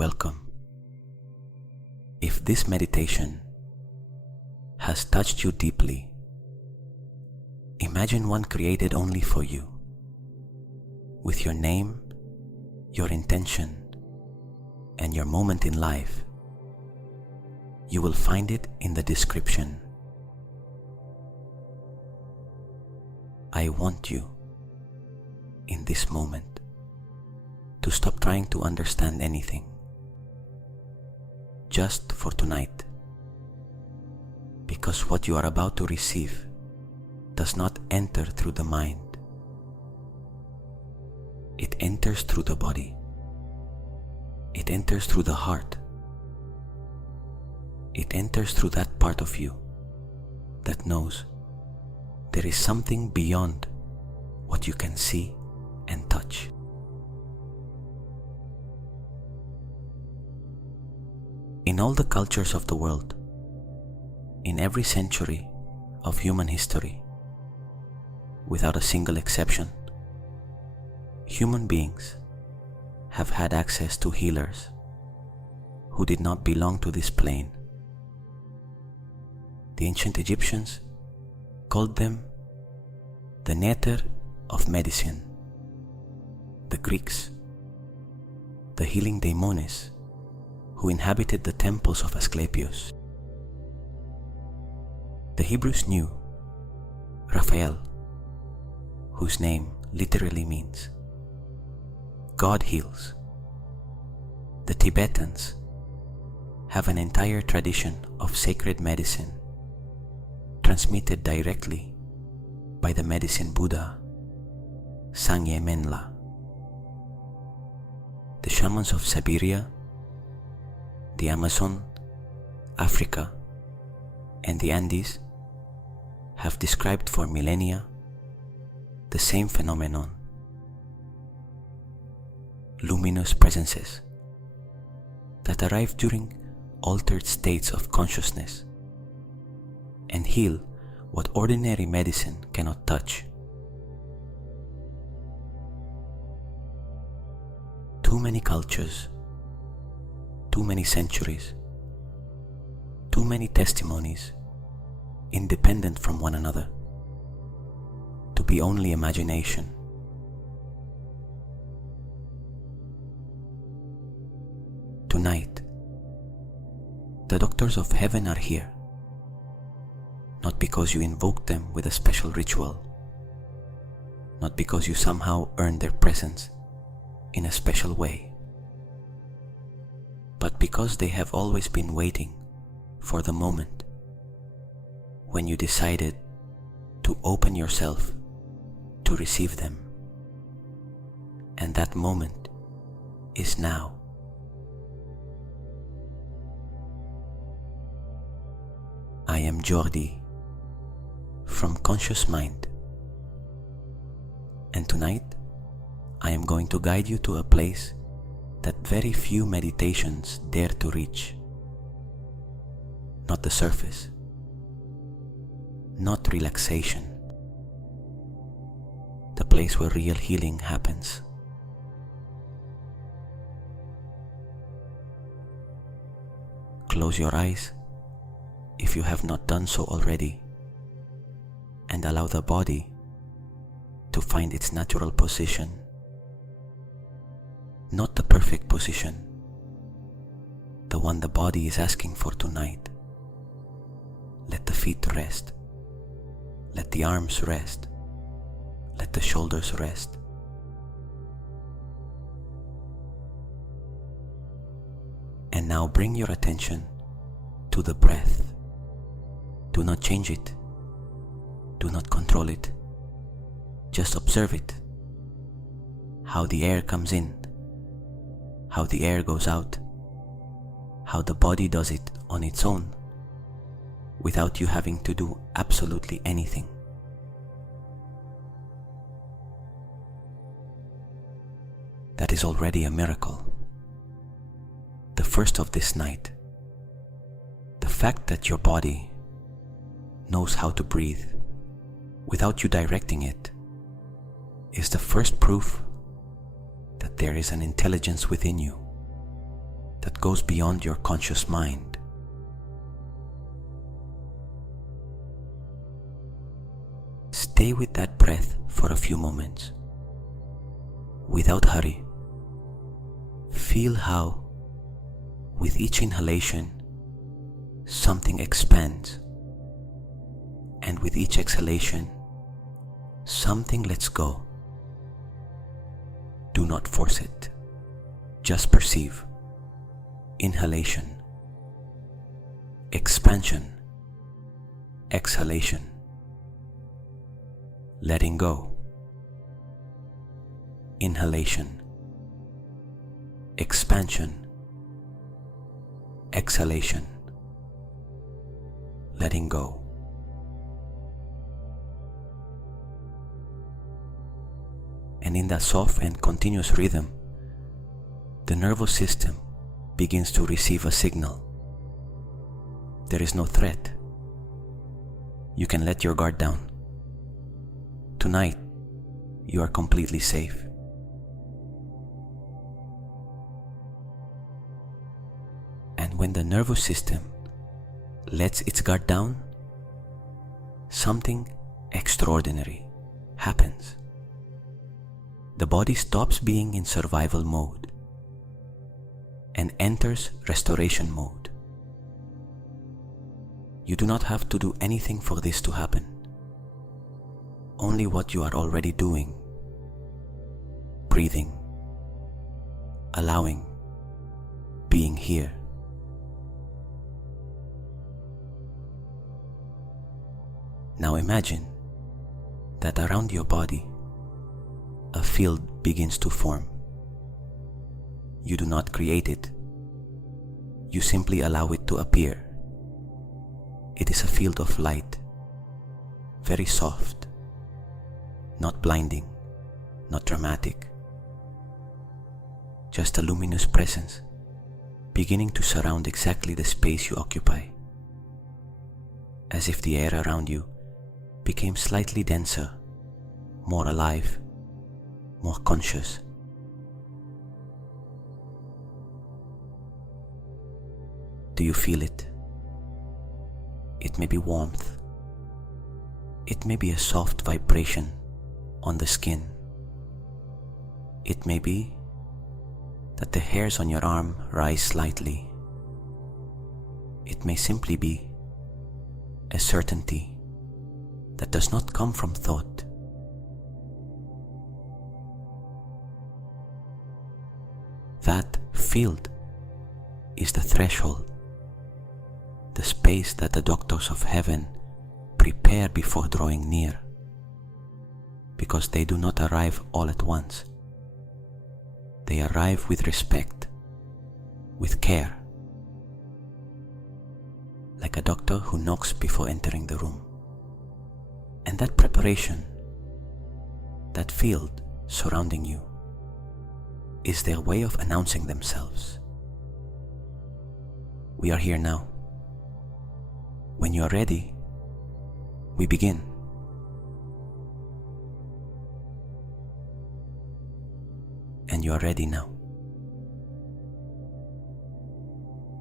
welcome. If this meditation has touched you deeply, imagine one created only for you, with your name, your intention, and your moment in life. You will find it in the description. I want you, in this moment, to stop trying to understand anything, just for tonight, because what you are about to receive does not enter through the mind. It enters through the body. It enters through the heart. It enters through that part of you that knows there is something beyond what you can see and touch. In all the cultures of the world, in every century of human history, without a single exception, human beings have had access to healers who did not belong to this plane. The ancient Egyptians called them the nether of medicine. The Greeks, the healing daimones who inhabited the temples of Asclepius. The Hebrews knew Raphael, whose name literally means God heals. The Tibetans have an entire tradition of sacred medicine transmitted directly by the medicine Buddha, Sangye Menla. The shamans of Siberia, the Amazon, Africa, and the Andes have described for millennia the same phenomenon. Luminous presences that arrive during altered states of consciousness and heal what ordinary medicine cannot touch. Too many cultures, too many centuries, too many testimonies, independent from one another, to be only imagination. Tonight, the doctors of heaven are here, not because you invoked them with a special ritual, not because you somehow earned their presence in a special way, but because they have always been waiting for the moment when you decided to open yourself to receive them. And that moment is now. I am Jordi from Conscious Mind, and tonight I am going to guide you to a place that very few meditations dare to reach. Not the surface, not relaxation, the place where real healing happens. Close your eyes if you have not done so already, and allow the body to find its natural position. Not the perfect position, the one the body is asking for tonight. Let the feet rest. Let the arms rest. Let the shoulders rest. And now bring your attention to the breath. Do not change it. Do not control it. Just observe it. How the air comes in, how the air goes out, how the body does it on its own, without you having to do absolutely anything. That is already a miracle. The first of this night. The fact that your body knows how to breathe without you directing it is the first proof that there is an intelligence within you that goes beyond your conscious mind. Stay with that breath for a few moments. Without hurry, feel how, with each inhalation, something expands, and with each exhalation, something lets go. Do not force it. Just perceive. Inhalation, expansion, exhalation, letting go. Inhalation, expansion, exhalation, letting go. And in that soft and continuous rhythm, the nervous system begins to receive a signal. There is no threat. You can let your guard down. Tonight, you are completely safe. And when the nervous system lets its guard down, something extraordinary happens. The body stops being in survival mode and enters restoration mode. You do not have to do anything for this to happen. Only what you are already doing. Breathing, allowing, being here. Now imagine that around your body, a field begins to form. You do not create it. You simply allow it to appear. It is a field of light, very soft, not blinding, not dramatic. Just a luminous presence beginning to surround exactly the space you occupy, as if the air around you became slightly denser, more alive, more conscious. Do you feel it? It may be warmth. It may be a soft vibration on the skin. It may be that the hairs on your arm rise slightly. It may simply be a certainty that does not come from thought. That field is the threshold, the space that the doctors of heaven prepare before drawing near, because they do not arrive all at once. They arrive with respect, with care, like a doctor who knocks before entering the room. And that preparation, that field surrounding you, is their way of announcing themselves. We are here now. When you are ready, we begin. And you are ready now.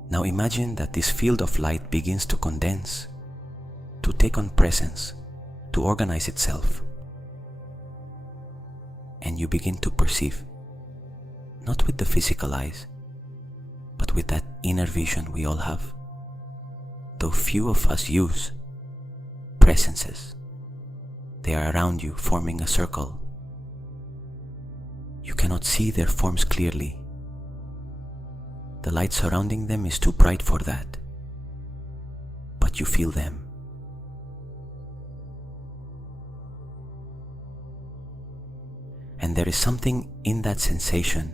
Now imagine that this field of light begins to condense, to take on presence, to organize itself. And you begin to perceive, not with the physical eyes, but with that inner vision we all have, though few of us use, presences. They are around you, forming a circle. You cannot see their forms clearly. The light surrounding them is too bright for that, but you feel them. And there is something in that sensation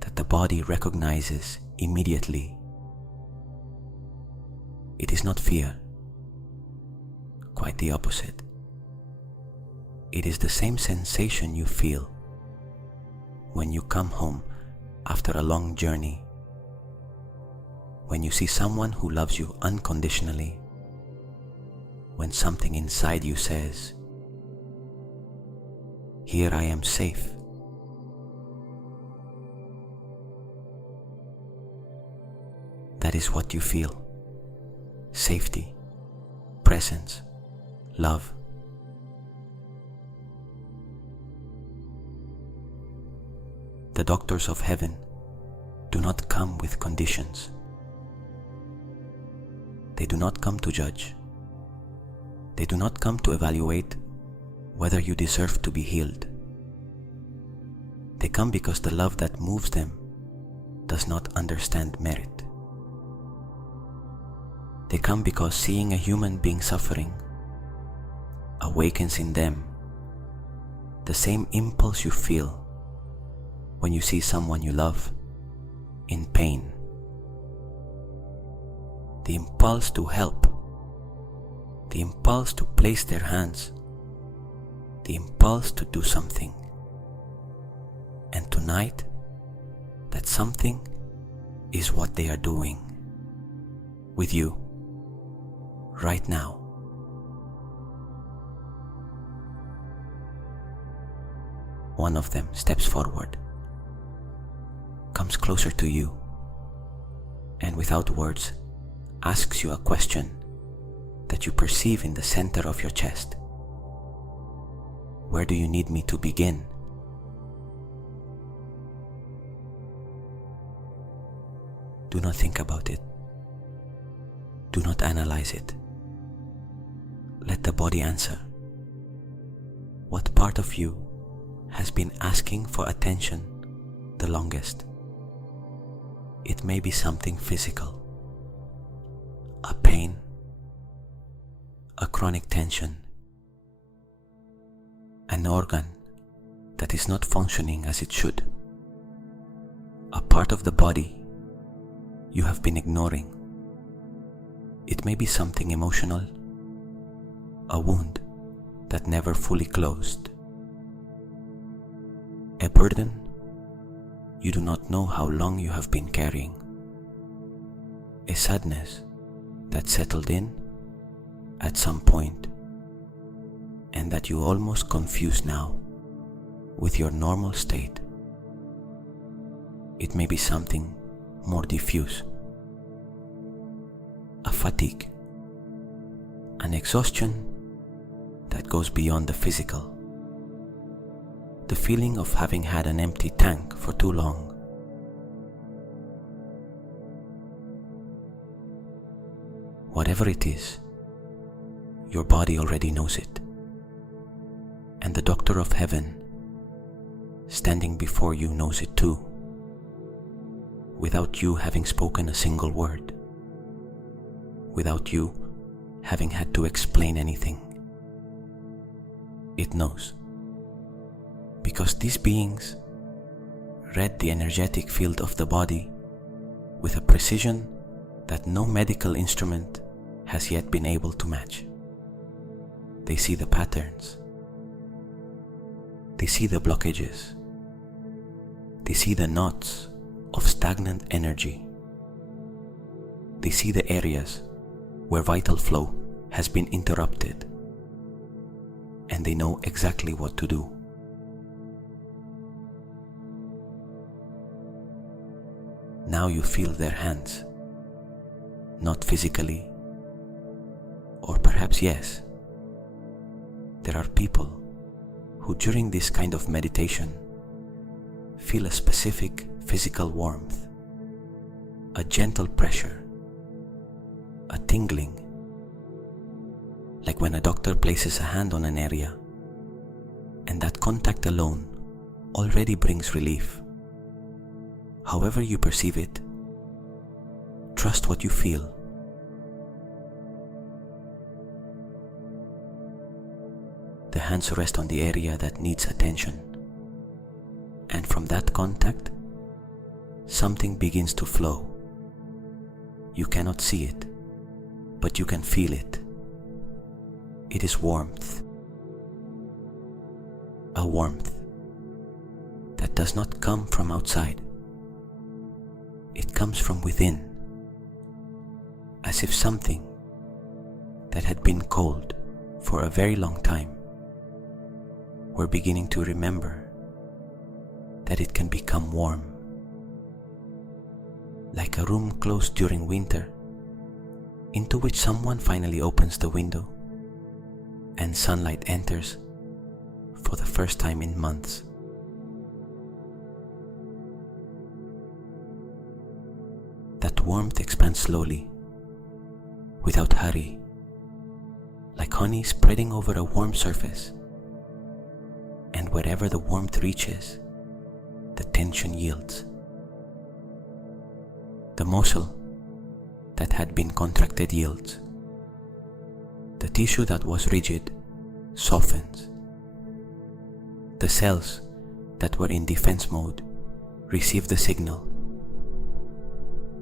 that the body recognizes immediately. It is not fear, quite the opposite. It is the same sensation you feel when you come home after a long journey, when you see someone who loves you unconditionally, when something inside you says, "Here I am safe." That is what you feel. Safety, presence, love. The doctors of heaven do not come with conditions. They do not come to judge. They do not come to evaluate whether you deserve to be healed. They come because the love that moves them does not understand merit. They come because seeing a human being suffering awakens in them the same impulse you feel when you see someone you love in pain. The impulse to help, the impulse to place their hands, the impulse to do something. And tonight, that something is what they are doing with you right now. One of them steps forward, comes closer to you, and without words asks you a question that you perceive in the center of your chest. Where do you need me to begin? Do not think about it. Do not analyze it. Let the body answer. What part of you has been asking for attention the longest? It may be something physical, a pain, a chronic tension, an organ that is not functioning as it should, a part of the body you have been ignoring. It may be something emotional, a wound that never fully closed, a burden you do not know how long you have been carrying, a sadness that settled in at some point and that you almost confuse now with your normal state. It may be something more diffuse, a fatigue, an exhaustion that goes beyond the physical, the feeling of having had an empty tank for too long. Whatever it is, your body already knows it, and the doctor of heaven standing before you knows it too, without you having spoken a single word, without you having had to explain anything. It knows, because these beings read the energetic field of the body with a precision that no medical instrument has yet been able to match. They see the patterns, they see the blockages, they see the knots of stagnant energy, they see the areas where vital flow has been interrupted, and they know exactly what to do. Now you feel their hands, not physically, or perhaps yes. There are people who during this kind of meditation feel a specific physical warmth, a gentle pressure, a tingling, like when a doctor places a hand on an area, and that contact alone already brings relief. However you perceive it, trust what you feel. The hands rest on the area that needs attention, and from that contact, something begins to flow. You cannot see it, but you can feel it. It is warmth, a warmth that does not come from outside. It comes from within, as if something that had been cold for a very long time were beginning to remember that it can become warm. like a room closed during winter, into which someone finally opens the window and sunlight enters for the first time in months. That warmth expands slowly, without hurry, like honey spreading over a warm surface, and wherever the warmth reaches, the tension yields. The muscle that had been contracted yields. The tissue that was rigid softens. The cells that were in defense mode receive the signal.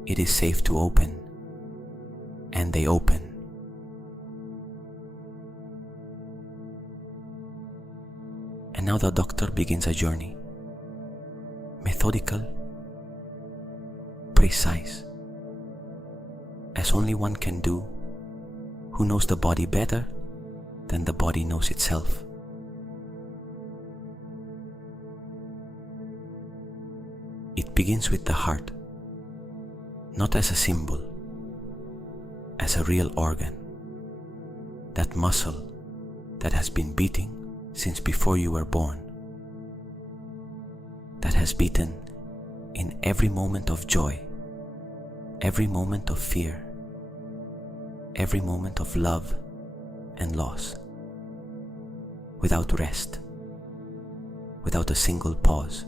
It is safe to open, and they open. And now the doctor begins a journey. Methodical, precise, as only one can do who knows the body better than the body knows itself. It begins with the heart, not as a symbol, as a real organ, that muscle that has been beating since before you were born, that has beaten in every moment of joy, every moment of fear, every moment of love and loss, without rest, without a single pause,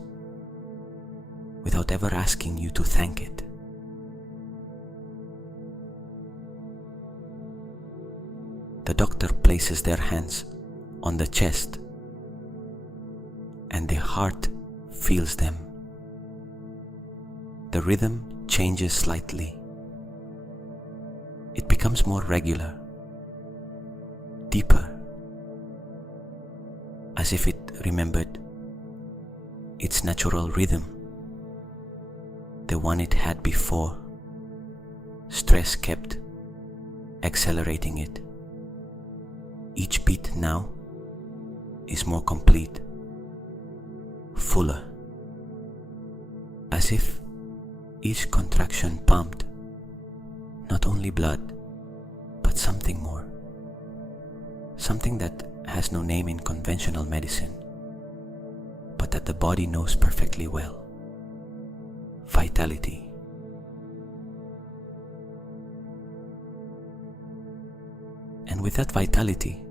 without ever asking you to thank it. The doctor places their hands on the chest, and the heart feels them. The rhythm changes slightly. It becomes more regular, deeper, as if it remembered its natural rhythm, the one it had before. Stress kept accelerating it. Each beat now is more complete, fuller, as if each contraction pumped not only blood, but something more, something that has no name in conventional medicine, but that the body knows perfectly well: vitality. And with that vitality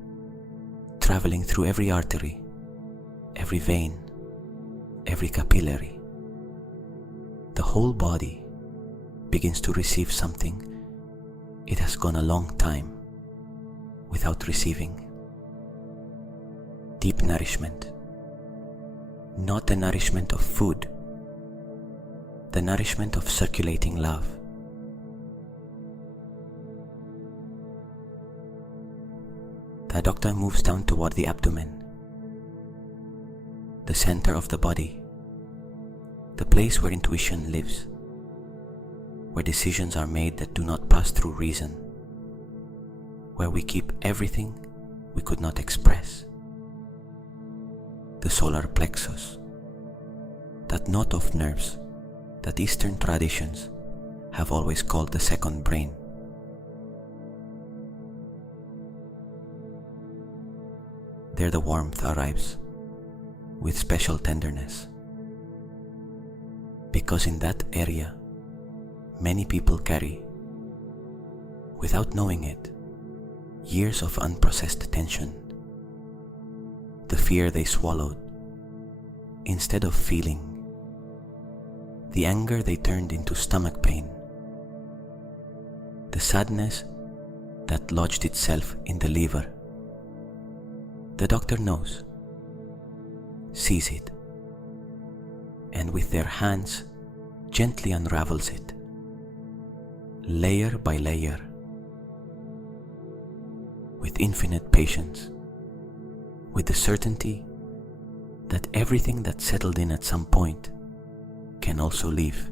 traveling through every artery, every vein, every capillary, the whole body begins to receive something it has gone a long time without receiving. Deep nourishment, not the nourishment of food, the nourishment of circulating love. The doctor moves down toward the abdomen, the center of the body, the place where intuition lives, where decisions are made that do not pass through reason, where we keep everything we could not express. The solar plexus, that knot of nerves that Eastern traditions have always called the second brain. There the warmth arrives with special tenderness, because in that area many people carry, without knowing it, years of unprocessed tension. The fear they swallowed instead of feeling, the anger they turned into stomach pain, the sadness that lodged itself in the liver. The doctor knows, sees it, and with their hands gently unravels it, layer by layer, with infinite patience, with the certainty that everything that settled in at some point can also leave.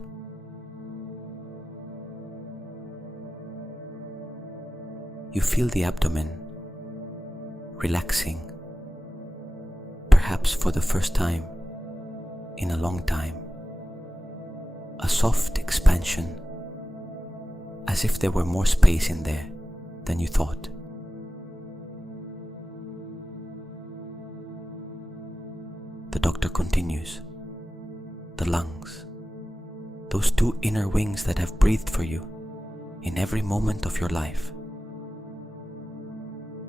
You feel the abdomen relaxing, perhaps for the first time in a long time, a soft expansion as if there were more space in there than you thought. The doctor continues. The lungs, those two inner wings that have breathed for you in every moment of your life.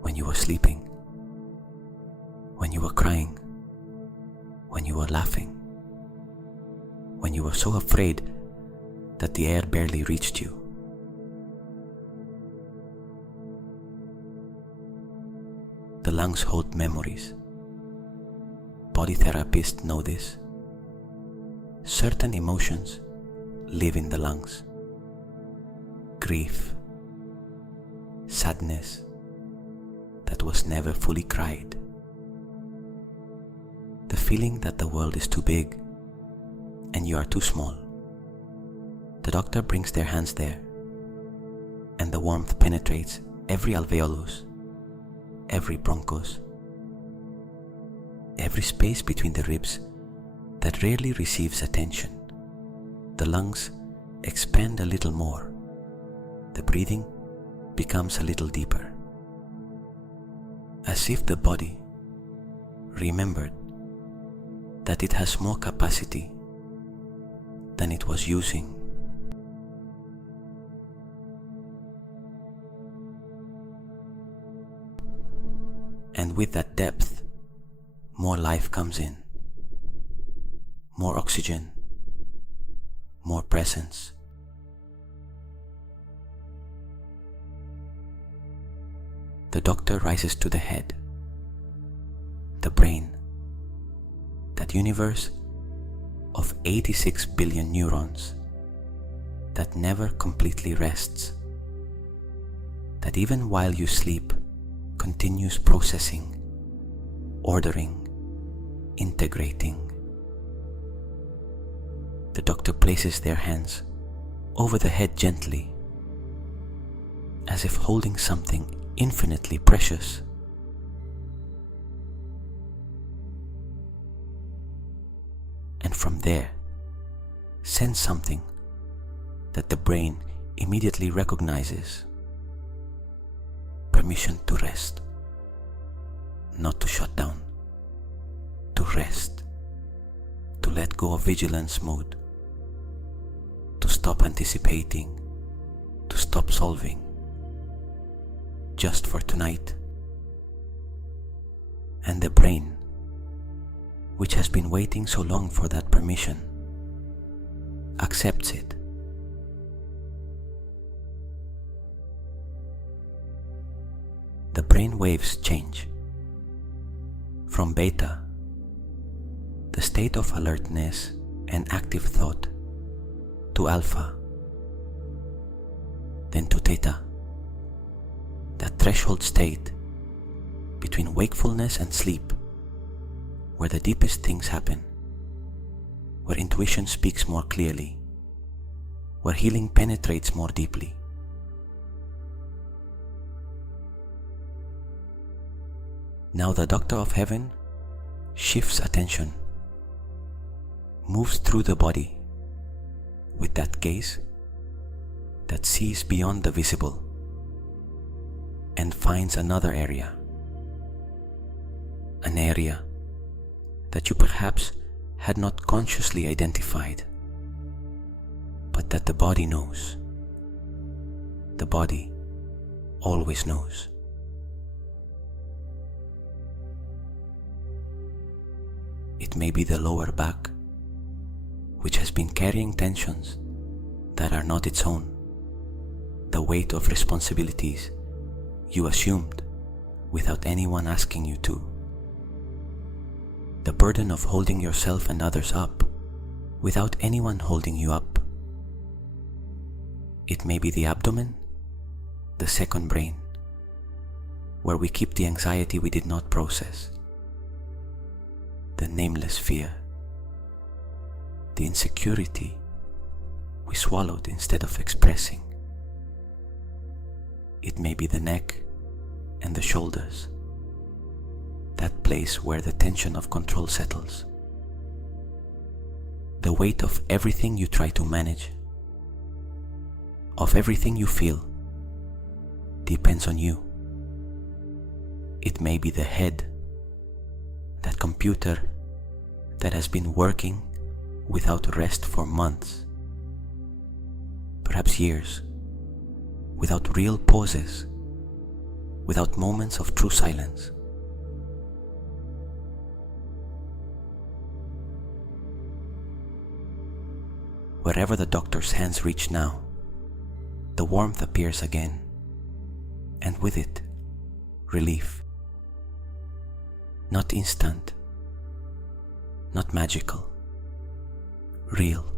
When you were sleeping, when you were crying, when you were laughing, when you were so afraid that the air barely reached you. The lungs hold memories. Body therapists know this. Certain emotions live in the lungs. Grief, sadness that was never fully cried. The feeling that the world is too big and you are too small. The doctor brings their hands there, and the warmth penetrates every alveolus, every bronchus, every space between the ribs that rarely receives attention. The lungs expand a little more. The breathing becomes a little deeper. As if the body remembered that it has more capacity than it was using. And with that depth, more life comes in, more oxygen, more presence. The doctor rises to the head, the brain, that universe of 86 billion neurons that never completely rests, that even while you sleep continues processing, ordering, integrating. The doctor places their hands over the head gently, as if holding something infinitely precious. And from there, sends something that the brain immediately recognizes. Permission to rest, not to shut down, to rest, to let go of vigilance mode, to stop anticipating, to stop solving, just for tonight. And the brain, which has been waiting so long for that permission, accepts it. The brain waves change from beta, the state of alertness and active thought, to alpha, then to theta, that threshold state between wakefulness and sleep, where the deepest things happen, where intuition speaks more clearly, where healing penetrates more deeply. Now the doctor of heaven shifts attention, moves through the body with that gaze that sees beyond the visible and finds another area, an area that you perhaps had not consciously identified, but that the body knows. The body always knows. It may be the lower back, which has been carrying tensions that are not its own, the weight of responsibilities you assumed without anyone asking you to, the burden of holding yourself and others up without anyone holding you up. It may be the abdomen, the second brain, where we keep the anxiety we did not process, the nameless fear, the insecurity we swallowed instead of expressing. It may be the neck and the shoulders, that place where the tension of control settles, the weight of everything you try to manage, of everything you feel depends on you. It may be the head, that computer that has been working without rest for months, perhaps years, without real pauses, without moments of true silence. Wherever the doctor's hands reach now, the warmth appears again, and with it, relief. Not instant, not magical, real.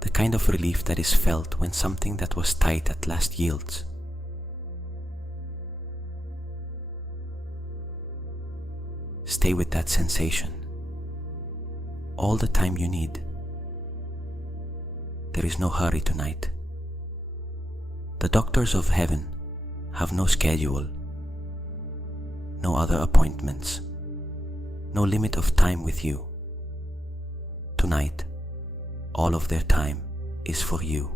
The kind of relief that is felt when something that was tight at last yields. Stay with that sensation all the time you need. There is no hurry tonight. The doctors of heaven have no schedule, no other appointments, no limit of time with you. Tonight, all of their time is for you.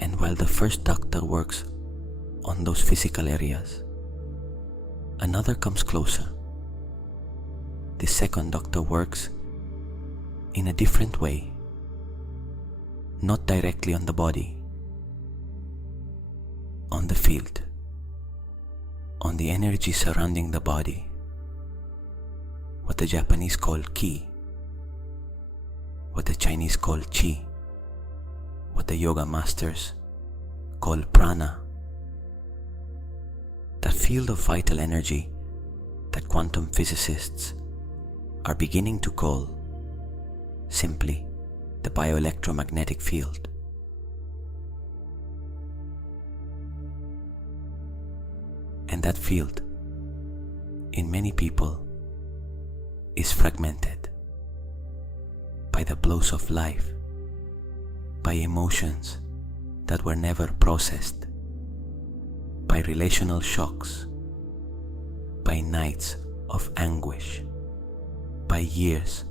And while the first doctor works on those physical areas, another comes closer. The second doctor works in a different way, not directly on the body, on the field, on the energy surrounding the body, what the Japanese call ki, what the Chinese call chi, what the yoga masters call prana. That field of vital energy that quantum physicists are beginning to call simply the bioelectromagnetic field. And that field, in many people, is fragmented by the blows of life, by emotions that were never processed, by relational shocks, by nights of anguish, by years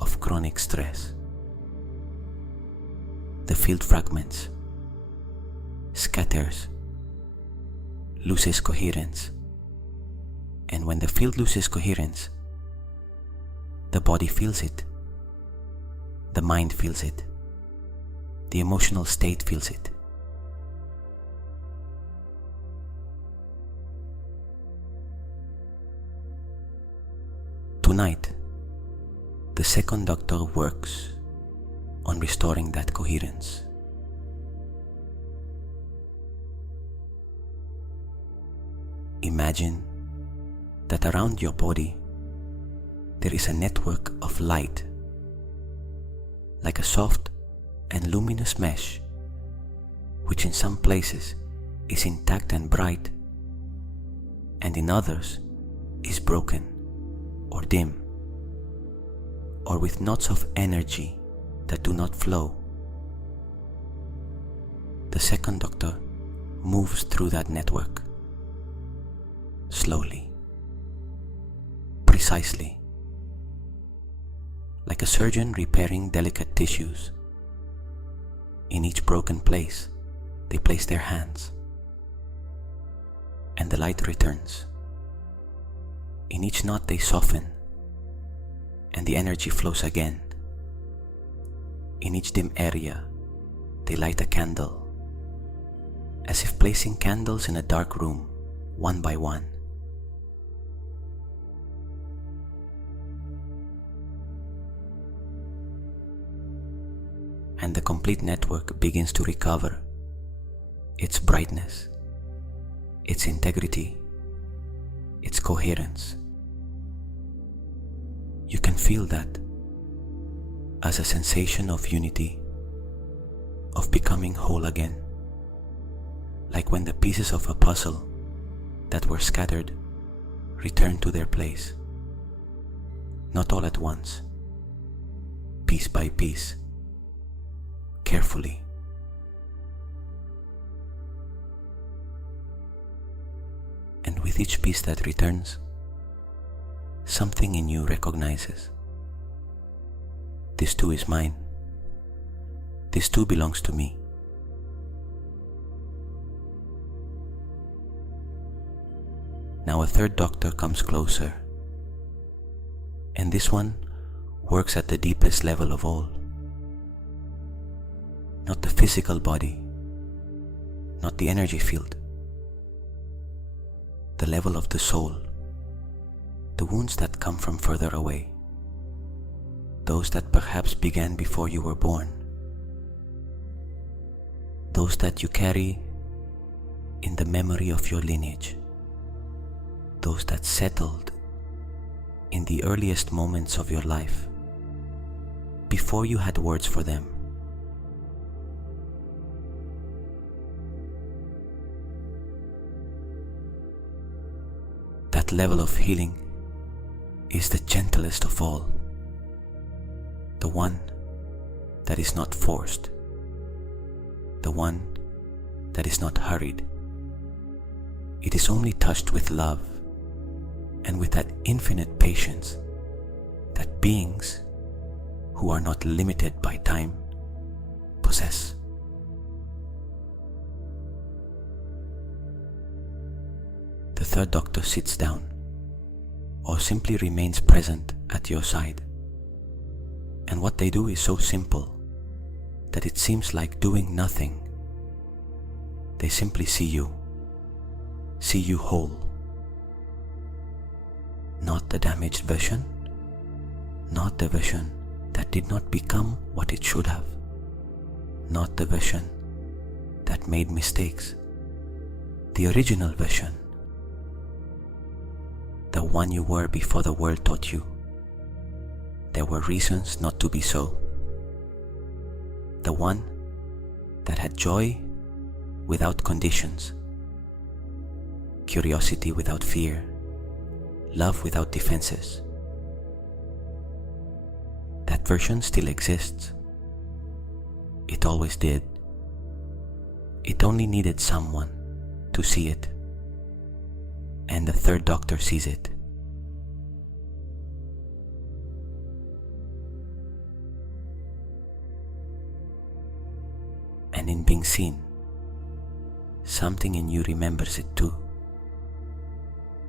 of chronic stress. The field fragments, scatters, loses coherence, and when the field loses coherence, the body feels it, the mind feels it, the emotional state feels it. Tonight, the second doctor works on restoring that coherence. Imagine that around your body there is a network of light, like a soft and luminous mesh, which in some places is intact and bright, and in others is broken or dim, or with knots of energy that do not flow. The second doctor moves through that network, slowly, precisely, like a surgeon repairing delicate tissues. In each broken place, they place their hands, and the light returns. In each knot they soften, and the energy flows again. In each dim area, they light a candle, as if placing candles in a dark room, one by one. And the complete network begins to recover its brightness, its integrity, its coherence. You can feel that as a sensation of unity, of becoming whole again, like when the pieces of a puzzle that were scattered return to their place, not all at once, piece by piece, carefully. And with each piece that returns, something in you recognizes this too is mine. This too belongs to me. Now a third doctor comes closer, and this one works at the deepest level of all. Not the physical body, not the energy field, the level of the soul, the wounds that come from further away, those that perhaps began before you were born, those that you carry in the memory of your lineage, those that settled in the earliest moments of your life, before you had words for them. That level of healing is the gentlest of all, the one that is not forced, the one that is not hurried. It is only touched with love and with that infinite patience that beings who are not limited by time possess. The third doctor sits down or simply remains present at your side, and what they do is so simple that it seems like doing nothing. They simply see you whole. Not the damaged version, not the version that did not become what it should have, not the version that made mistakes, the original version, the one you were before the world taught you there were reasons not to be so, the one that had joy without conditions, curiosity without fear, love without defenses. That version still exists. It always did. It only needed someone to see it, and the third doctor sees it. And in being seen, something in you remembers it too,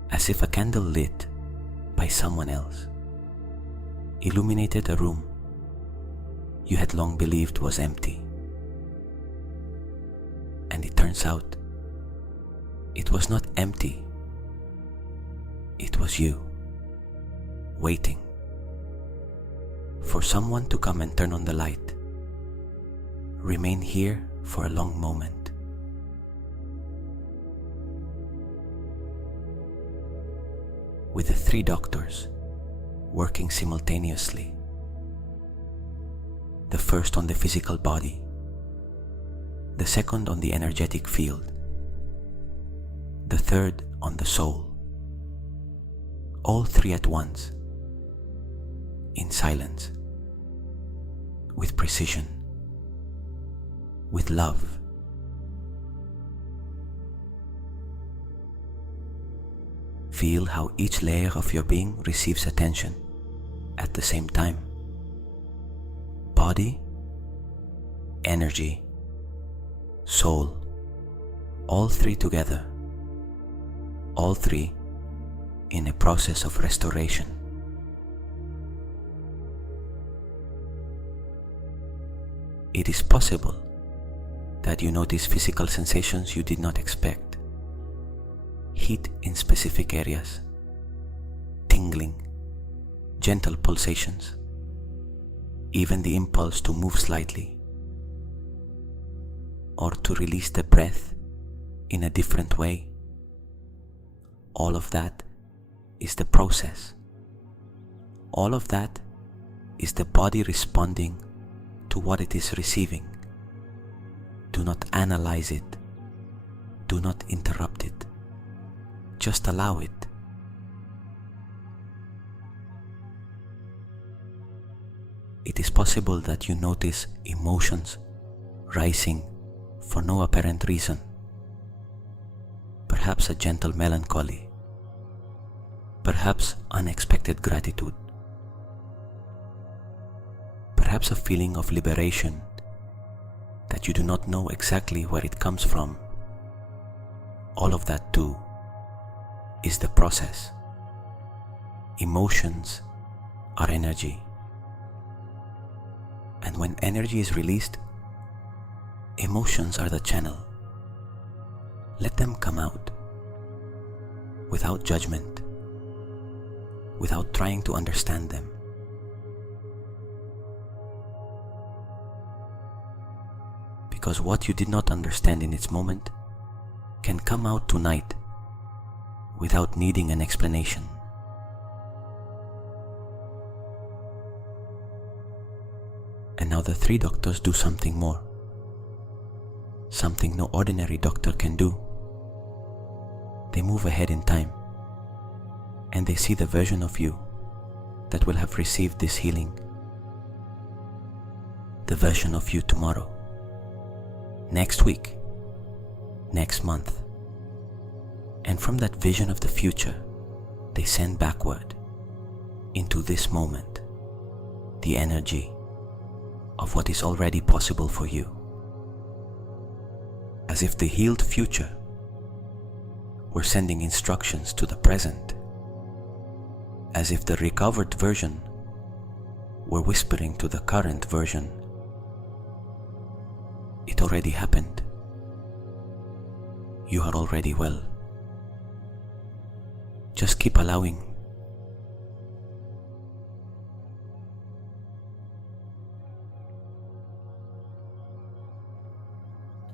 as if a candle lit by someone else illuminated a room you had long believed was empty. And it turns out it was not empty. It was you, waiting for someone to come and turn on the light. Remain here for a long moment. With the three doctors working simultaneously, the first on the physical body, the second on the energetic field, the third on the soul, all three at once, in silence, with precision, with love. Feel how each layer of your being receives attention at the same time. Body, energy, soul, all three together, all three in a process of restoration. It is possible that you notice physical sensations you did not expect. Heat in specific areas, tingling, gentle pulsations, even the impulse to move slightly, or to release the breath in a different way. All of that is the process. All of that is the body responding to what it is receiving. Do not analyze it. Do not interrupt it. Just allow it. It is possible that you notice emotions rising for no apparent reason. Perhaps a gentle melancholy. Perhaps unexpected gratitude. perhaps a feeling of liberation that you do not know exactly where it comes from. All of that too is the process. Emotions are energy. And when energy is released, emotions are the channel. Let them come out without judgment, without trying to understand them. Because what you did not understand in its moment can come out tonight without needing an explanation. And now the three doctors do something more, something no ordinary doctor can do. They move ahead in time, and they see the version of you that will have received this healing, the version of you tomorrow, next week, next month. And from that vision of the future, they send backward into this moment the energy of what is already possible for you. As if the healed future were sending instructions to the present, as if the recovered version were whispering to the current version, it already happened. You are already well. Just keep allowing.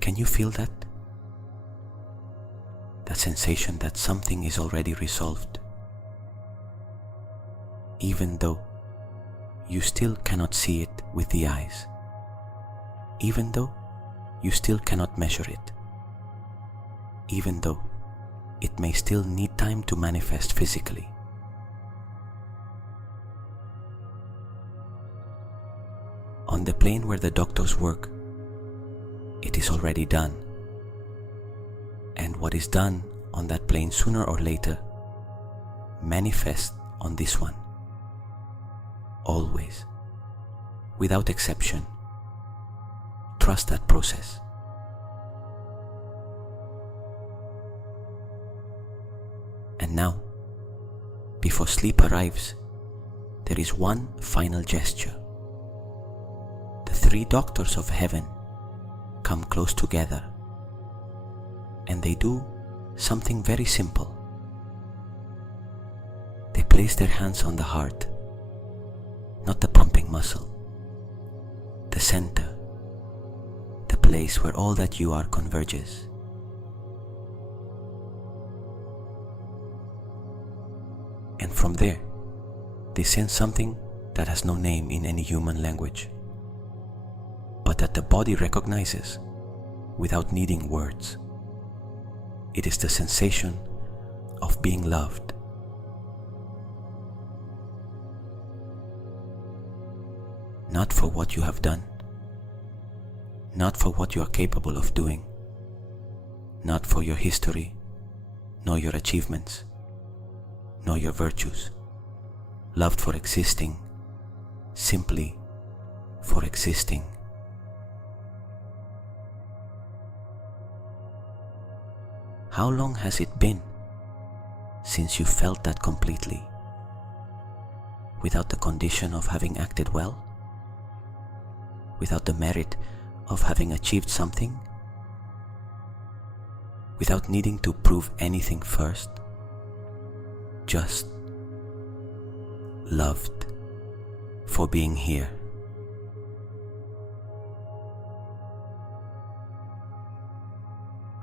Can you feel that? That sensation that something is already resolved, even though you still cannot see it with the eyes, even though you still cannot measure it, even though it may still need time to manifest physically. On the plane where the doctors work, it is already done. And what is done on that plane sooner or later manifests on this one. Always. Without exception. Trust that process. And now, before sleep arrives, there is one final gesture. The three doctors of heaven come close together, and they do something very simple. They place their hands on the heart, not the pumping muscle, the center, the place where all that you are converges. And from there, they send something that has no name in any human language, but that the body recognizes without needing words. It is the sensation of being loved. Not for what you have done, not for what you are capable of doing, not for your history, nor your achievements, nor your virtues. Loved for existing, simply for existing. How long has it been since you felt that completely, without the condition of having acted well, without the merit of having achieved something, without needing to prove anything first, just loved for being here?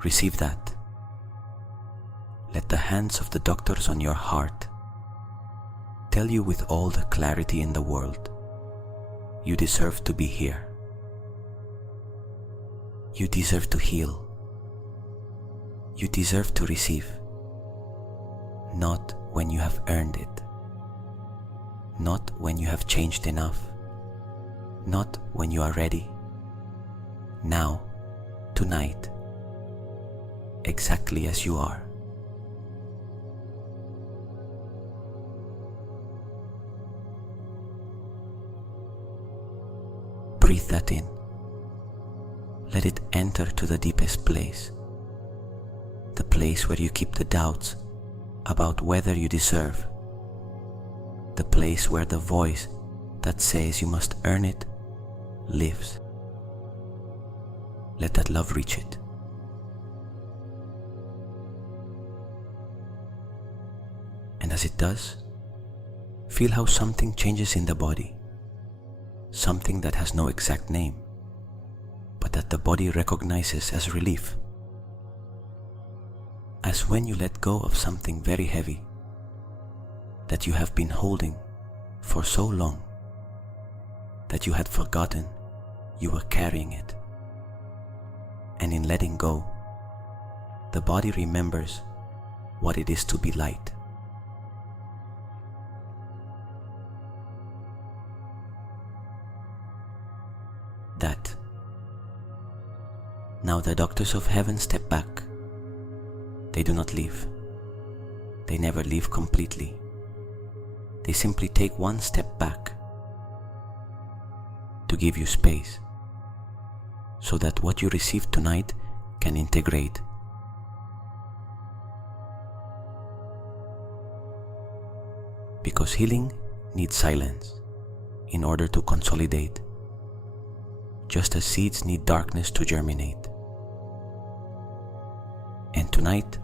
Receive that. Let the hands of the doctors on your heart tell you with all the clarity in the world, you deserve to be here. You deserve to heal. You deserve to receive. Not when you have earned it. Not when you have changed enough. Not when you are ready. Now, tonight, exactly as you are. breathe that in. Let it enter to the deepest place, the place where you keep the doubts about whether you deserve, the place where the voice that says you must earn it lives. Let that love reach it. And as it does, feel how something changes in the body, something that has no exact name, but that the body recognizes as relief. As when you let go of something very heavy that you have been holding for so long that you had forgotten you were carrying it. And in letting go, the body remembers what it is to be light. That now the doctors of heaven step back. They do not leave. They never leave completely. They simply take one step back to give you space so that what you receive tonight can integrate. Because healing needs silence in order to consolidate, just as seeds need darkness to germinate. And tonight,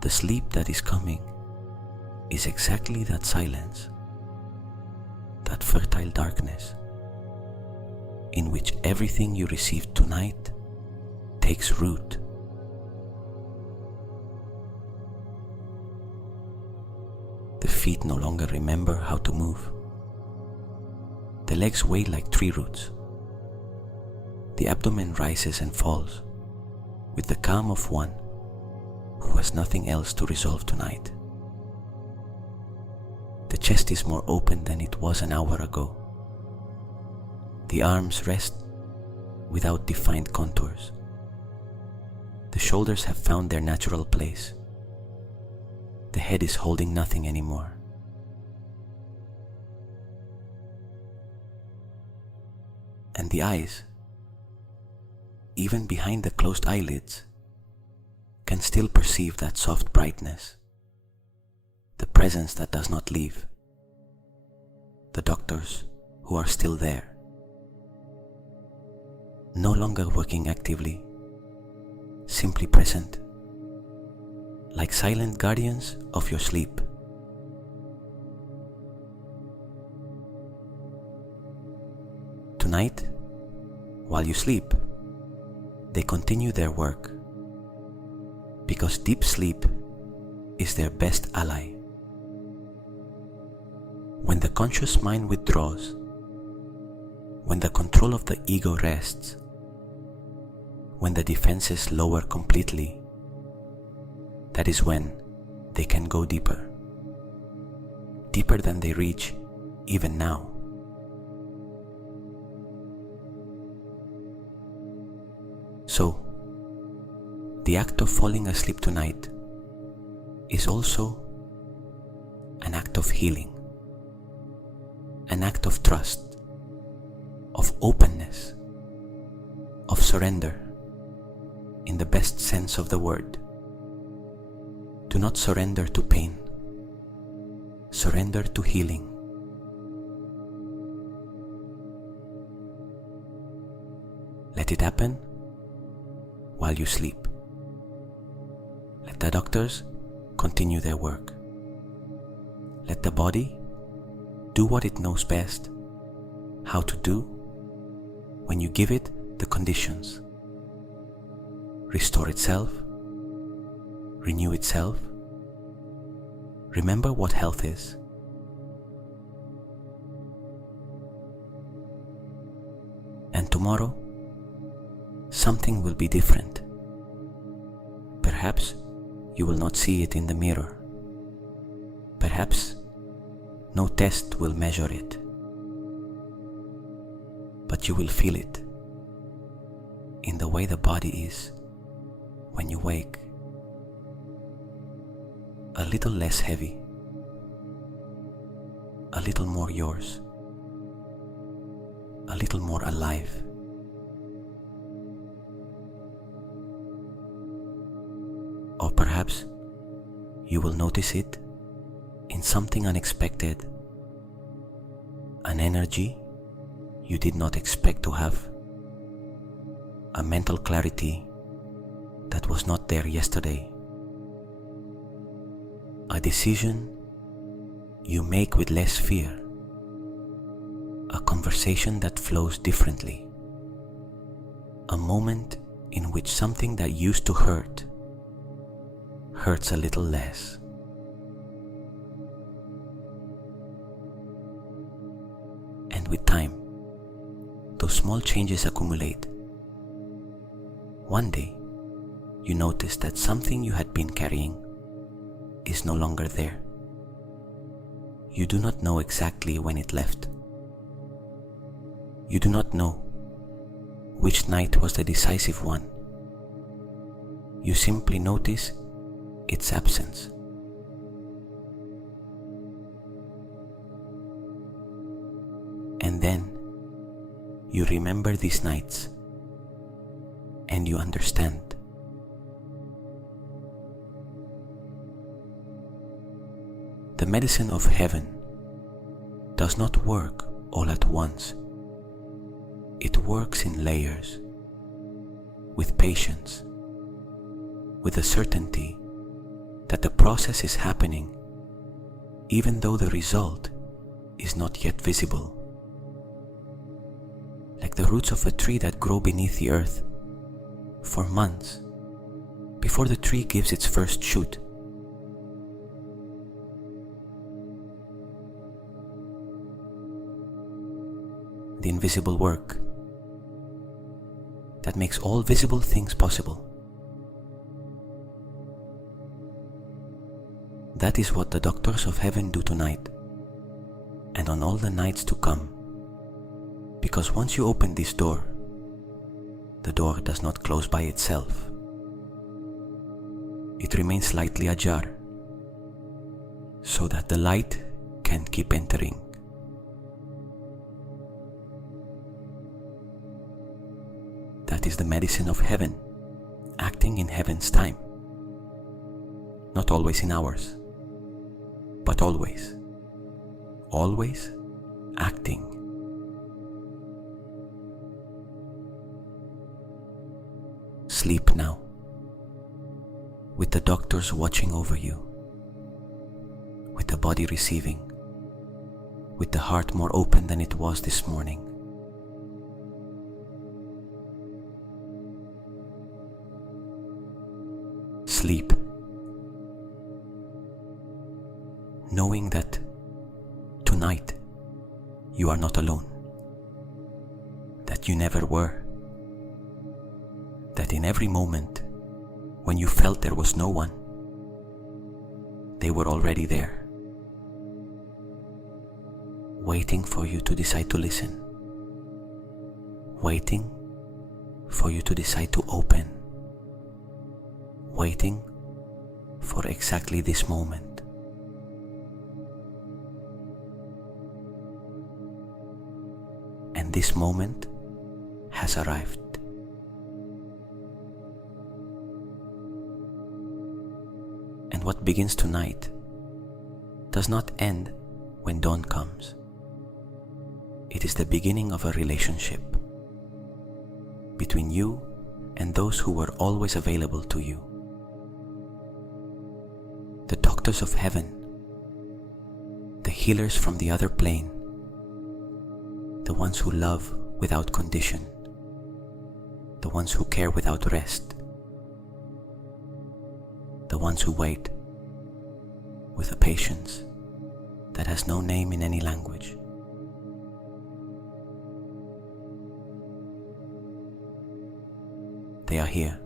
the sleep that is coming is exactly that silence, that fertile darkness, in which everything you received tonight takes root. The feet no longer remember how to move. The legs weigh like tree roots. The abdomen rises and falls with the calm of one who has nothing else to resolve tonight. The chest is more open than it was an hour ago. The arms rest without defined contours. The shoulders have found their natural place. The head is holding nothing anymore. And the eyes, even behind the closed eyelids, can still perceive that soft brightness, the presence that does not leave, the doctors who are still there, no longer working actively, simply present, like silent guardians of your sleep. Tonight, while you sleep, they continue their work, because deep sleep is their best ally. When the conscious mind withdraws, when the control of the ego rests, when the defenses lower completely, that is when they can go deeper, deeper than they reach even now. So, the act of falling asleep tonight is also an act of healing, an act of trust, of openness, of surrender in the best sense of the word. Do not surrender to pain, surrender to healing. Let it happen while you sleep. Let the doctors continue their work. Let the body do what it knows best how to do when you give it the conditions. Restore itself, renew itself. Remember what health is. And tomorrow, something will be different. Perhaps you will not see it in the mirror. Perhaps no test will measure it. But you will feel it in the way the body is when you wake. A little less heavy, a little more yours, a little more alive. Or perhaps you will notice it in something unexpected, an energy you did not expect to have, a mental clarity that was not there yesterday, a decision you make with less fear, a conversation that flows differently, a moment in which something that used to hurt hurts a little less. And with time, those small changes accumulate. One day, you notice that something you had been carrying is no longer there. You do not know exactly when it left. You do not know which night was the decisive one. You simply notice its absence. And then you remember these nights and you understand. The medicine of heaven does not work all at once. It works in layers, with patience, with the certainty that the process is happening even though the result is not yet visible. Like the roots of a tree that grow beneath the earth for months before the tree gives its first shoot. The invisible work that makes all visible things possible. That is what the doctors of heaven do tonight and on all the nights to come. Because once you open this door, the door does not close by itself. It remains slightly ajar so that the light can keep entering. That is the medicine of heaven, acting in heaven's time. Not always in ours, but always acting. Sleep now, with the doctors watching over you, with the body receiving, with the heart more open than it was this morning. Sleep, knowing that tonight you are not alone, that you never were, that in every moment when you felt there was no one, they were already there, waiting for you to decide to listen, waiting for you to decide to open, waiting for exactly this moment. And this moment has arrived. And what begins tonight does not end when dawn comes. It is the beginning of a relationship between you and those who were always available to you. The doctors of heaven, the healers from the other plane, the ones who love without condition, the ones who care without rest, the ones who wait with a patience that has no name in any language. They are here.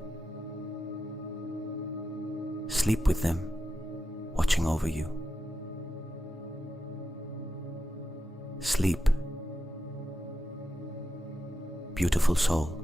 Sleep with them, watching over you. Sleep, beautiful soul.